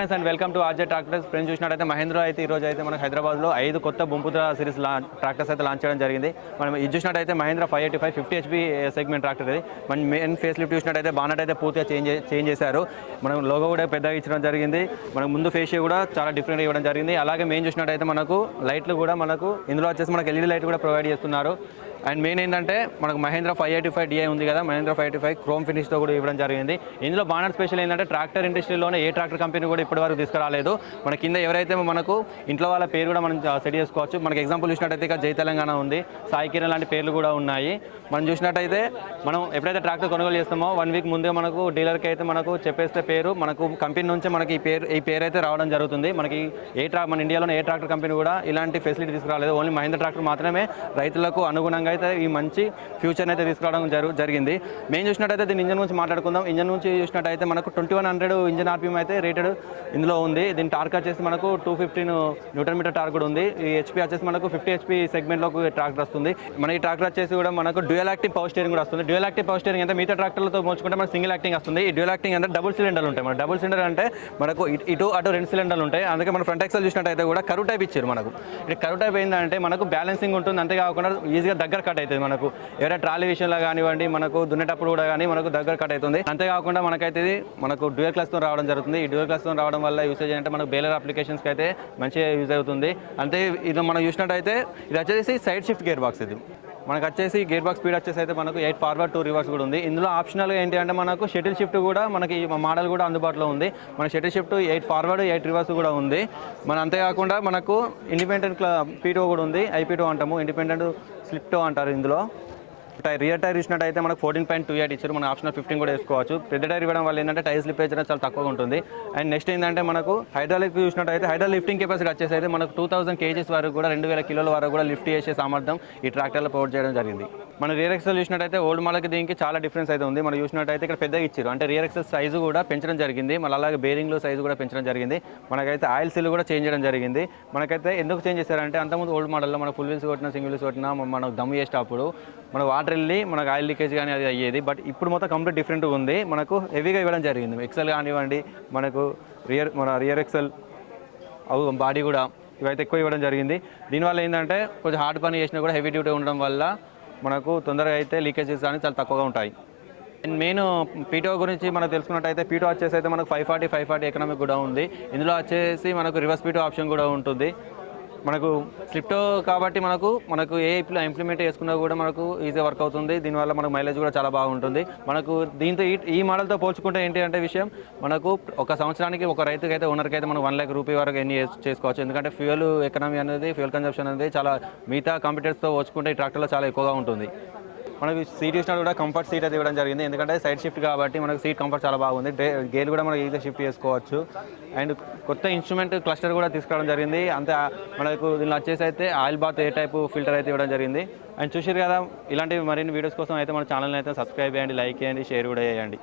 Friends and welcome to RJ tractors. Friends చూసినట్టయితే మహేంద్ర అయితే ఈరోజు అయితే మనకు హైదరాబాద్లో 5 కొత్త బొంపుత్ర సిరీస్ ట్రాక్టర్స్ అయితే లాంచ్ చేయడం జరిగింది. మనం ఇది చూసినట్టయితే మహేంద్ర 585 50 HP సెగ్మెంట్ ట్రాక్టర్ ఇది. మన మెయిన్ ఫేస్ లిఫ్ట్ చూసినట్టయితే బానట్ అయితే పూర్తిగా చేంజ్ చేశారు. మనం లోగో కూడా పెద్దగా ఇచ్చడం జరిగింది. మనకు ముందు ఫేస్ కూడా చాలా డిఫరెంట్గా ఇవ్వడం జరిగింది. అలాగే మెయిన్ చూసినట్టయితే మనకు లైట్లు కూడా మనకు ఇందులో వచ్చేసి మనకు LED లైట్ కూడా ప్రొవైడ్ చేస్తున్నారు. అండ్ మెయిన్ ఏంటంటే మనకు మహేంద్ర 585 DI ఉంది కదా, మహేంద్ర 585 క్రోమ్ ఫినిష్తో కూడా ఇవ్వడం జరిగింది. ఇందులో బానర్ స్పెషల్ ఏంటంటే ట్రాక్టర్ ఇండస్ట్రీలోనే ఏ ట్రాక్టర్ కంపెనీ కూడా ఇప్పటివరకు తీసుకురాలేదు. మన కింద ఎవరైతే మనకు ఇంట్లో వాళ్ళ పేరు కూడా మనం సెట్ చేసుకోవచ్చు. మనకి ఎగ్జాంపుల్ చూసినట్టయితే ఇక జై తెలంగాణ ఉంది, సాయి కిరణ్ లాంటి పేర్లు కూడా ఉన్నాయి. మనం చూసినట్టయితే మనం ఎప్పుడైతే ట్రాక్టర్ కొనుగోలు చేస్తామో 1 వీక్ ముందే మనకు డీలర్కి అయితే మనకు చెప్పేస్తే పేరు మనకు కంపెనీ నుంచి మనకి ఈ పేరు అయితే రావడం జరుగుతుంది. మనకి మన ఇండియాలోనే ఏ ట్రాక్టర్ కంపెనీ కూడా ఇలాంటి ఫెసిలిటీ తీసుకురాలేదు. ఓన్లీ మహేంద్ర ట్రాక్టర్ మాత్రమే రైతులకు అనుగుణంగా అయితే ఈ మంచి ఫ్యూచర్ అయితే తీసుకురావడం జరిగింది. మేము చూసినట్టయితే దీని ఇంజన్ గురించి మాట్లాడుకుందాం. ఇంజన్ నుంచి చూసినట్టయితే మనకు 2100 ఇంజన్ RPM అయితే రేటెడ్ ఇందులో ఉంది. దీని టార్క్ వచ్చేసి మనకు 215 Nm టార్క్ కూడా ఉంది. ఈ HP వచ్చేసి మనకు 50 HP సెగ్మెంట్లోకి ట్రాక్టర్ వస్తుంది. మన ఈ ట్రాక్టర్ వచ్చేసి కూడా మనకు డ్యూయల్ యాక్టివ్ పవర్ స్టీరింగ్ కూడా వస్తుంది. డ్యూయల్ యాక్టివ్ పవర్ స్టీరింగ్ అంటే మిగతా ట్రాక్టర్లతో పోల్చుకుంటే మనకు సింగిల్ యాక్టింగ్ వస్తుంది. ఈ డ్యూయల్ యాక్టింగ్ అంటే డబుల్ సిలిండర్లు ఉంటాయి. మన డబుల్ సిలిండర్ అంటే మనకు ఇటు అటు 2 సిలిండర్లు ఉంటాయి. అందుకే మన ఫ్రంట్ ఎక్సెల్ చూసినట్టయితే కూడా కరువు టైప్ ఇచ్చారు. మనకు ఇది కరువు టైప్ ఏంటంటే మనకు బ్యాలెన్సింగ్ ఉంటుంది. అంతేకాకుండా ఈజీగా దగ్గర కట్ అవుతుంది. మనకు ఎవరైనా ట్రాలీ విషయంలో కానివ్వండి, మనకు దున్నేటప్పుడు కూడా కానీ మనకు దగ్గర కట్ అవుతుంది. అంతేకాకుండా మనకైతే ఇది మనకు డ్యూయల్ క్లాస్తో రావడం జరుగుతుంది. ఈ డ్యూయల్ క్లాస్తో రావడం వల్ల యూసేజ్ అంటే మనకు బేలర్ అప్లికేషన్స్కి అయితే మంచిగా యూజ్ అవుతుంది. అంతే ఇది మనం చూసినట్టయితే ఇది వచ్చేసి సైడ్ షిఫ్ట్ గేర్ బాక్స్. ఇది మనకు వచ్చేసి గేర్ బాక్స్ స్పీడ్ వచ్చేసి అయితే మనకు 8 ఫార్వర్డ్ 2 రివర్స్ కూడా ఉంది. ఇందులో ఆప్షనల్గా ఏంటి అంటే మనకు షటిల్ షిఫ్ట్ కూడా మనకి మోడల్ కూడా అందుబాటులో ఉంది. మన షటిల్ షిఫ్ట్ 8 ఫార్వర్డ్ 8 రివర్స్ కూడా ఉంది. మన అంతేకాకుండా మనకు ఇండిపెండెంట్ PTO కూడా ఉంది. IPTO అంటాము, ఇండిపెండెంట్ స్లిప్ టో అంటారు. ఇందులో రియర్ టైర్ ఇచ్చినట్టయితే మనకు 14.28 ఇచ్చారు. మన ఆప్షనల్ 15 కూడా వేసుకోవచ్చు. పెద్ద టైర్ ఇవ్వడం వల్ల ఏంటంటే టైర్ స్లిపేజ్ అనేది చాలా తక్కువగా ఉంటుంది. అండ్ నెక్స్ట్ ఏంటంటే మనకు హైడ్రాలిక్ చూసినట్టయితే హైడ్రాలిక్ లిఫ్టింగ్ కెపాసిటీ వచ్చేసి అయితే మనకు 2000 kgs వరకు కూడా 2000 కిలోల వరకు కూడా లిఫ్ట్ చేసే సామర్థ్యం ఈ ట్రాక్టర్లో ప్రొవైడ్ చేయడం జరిగింది. మన రియర్ ఎక్సెల్ చూసినట్టయితే ఓల్డ్ మోడల్కి దీనికి చాలా డిఫరెన్స్ అయితే ఉంది. మనం చూసినట్టయితే ఇక్కడ పెద్దగా ఇచ్చారు, అంటే రియర్ ఎక్సెల్ సైజు కూడా పెంచడం జరిగింది. మళ్ళీ అలాగే బేరింగ్లో సైజు కూడా పెంచడం జరిగింది. మనకైతే ఆయిల్ సీల్ కూడా చేంజ్ చేయడం జరిగింది. మనకైతే ఎందుకు చేంజ్ చేశారంటే అంతకుముందు ఓల్డ్ మోడల్లో మన ఫుల్ వీల్స్ కొట్టినా సింగిల్ వీల్స్ కొట్టినా మనకు దమ్ము చేసేటప్పుడు మన వాటర్ వెళ్ళి మనకు ఆయిల్ లీకేజ్ కానీ అది అయ్యేది. బట్ ఇప్పుడు మొత్తం కంప్లీట్ డిఫరెంట్గా ఉంది. మనకు హెవీగా ఇవ్వడం జరిగింది. ఎక్సెల్ కానివ్వండి, మనకు మన రియర్ ఎక్సెల్ బాడీ కూడా ఇవైతే ఎక్కువ ఇవ్వడం జరిగింది. దీనివల్ల ఏంటంటే కొంచెం హార్డ్ పని చేసినా కూడా హెవీ డ్యూటీ ఉండడం వల్ల మనకు తొందరగా అయితే లీకేజెస్ కానీ చాలా తక్కువగా ఉంటాయి. అండ్ మెయిన్ PTO గురించి మనకు తెలుసుకున్నట్టయితే PTO వచ్చేసి అయితే మనకు 540 ఎకనామిక్ కూడా ఉంది. ఇందులో వచ్చేసి మనకు రివర్స్ PTO ఆప్షన్ కూడా ఉంటుంది. మనకు స్లిప్టో కాబట్టి మనకు ఏ ఇంప్లిమెంట్ చేసుకున్నా కూడా మనకు ఈజీ వర్క్ అవుతుంది. దీనివల్ల మనకు మైలేజ్ కూడా చాలా బాగుంటుంది. మనకు దీంతో ఈ మోడల్తో పోల్చుకుంటే ఏంటి అంటే విషయం, మనకు ఒక సంవత్సరానికి ఒక రైతుకి అయితే ఓనర్కి అయితే మనకు 1 లక్ష రూపాయల వరకు ఎన్ని చేసుకోవచ్చు. ఎందుకంటే ఫ్యూయల్ ఎకనామీ అనేది ఫ్యూయల్ కన్జంప్షన్ అనేది చాలా మిగతా కాంపిటేటర్స్తో పోల్చుకుంటే ఈ ట్రాక్టర్లో చాలా ఎక్కువగా ఉంటుంది. మనకి సీట్ ఇచ్చినా కూడా కంఫర్ట్ సీట్ అయితే ఇవ్వడం జరిగింది. ఎందుకంటే సైడ్ షిఫ్ట్ కాబట్టి మనకు సీట్ కంఫర్ట్ చాలా బాగుంది. గేర్ కూడా మనం ఈజీగా షిఫ్ట్ చేసుకోవచ్చు. అండ్ కొత్త ఇన్స్ట్రుమెంట్ క్లస్టర్ కూడా తీసుకురావడం జరిగింది. అంతే మనకు దీనిలో వచ్చేసి అయితే ఆయిల్ బాత్ ఏ టైపు ఫిల్టర్ అయితే ఇవ్వడం జరిగింది. అండ్ చూసారు కదా, ఇలాంటి మరిన్ని వీడియోస్ కోసం అయితే మన ఛానల్ని అయితే సబ్స్క్రైబ్ చేయండి, లైక్ చేయండి, షేర్ కూడా చేయండి.